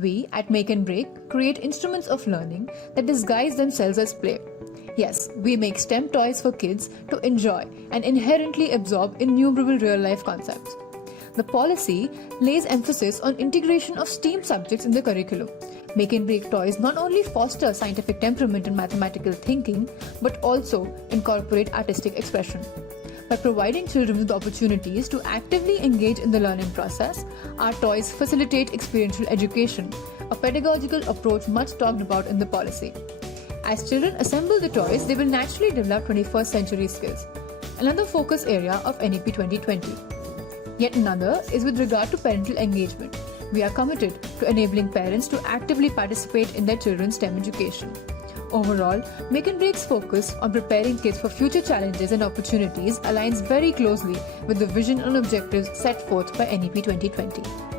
We at MakenBreak create instruments of learning that disguise themselves as play. Yes, we make STEM toys for kids to enjoy and inherently absorb innumerable real-life concepts. The policy lays emphasis on integration of STEAM subjects in the curriculum. MakenBreak toys not only foster scientific temperament and mathematical thinking, but also incorporate artistic expression. By providing children with opportunities to actively engage in the learning process, our toys facilitate experiential education, a pedagogical approach much talked about in the policy. As children assemble the toys, they will naturally develop 21st century skills, another focus area of NEP 2020. Yet another is with regard to parental engagement. We are committed to enabling parents to actively participate in their children's STEM education. Overall, MakenBreak's focus on preparing kids for future challenges and opportunities aligns very closely with the vision and objectives set forth by NEP 2020.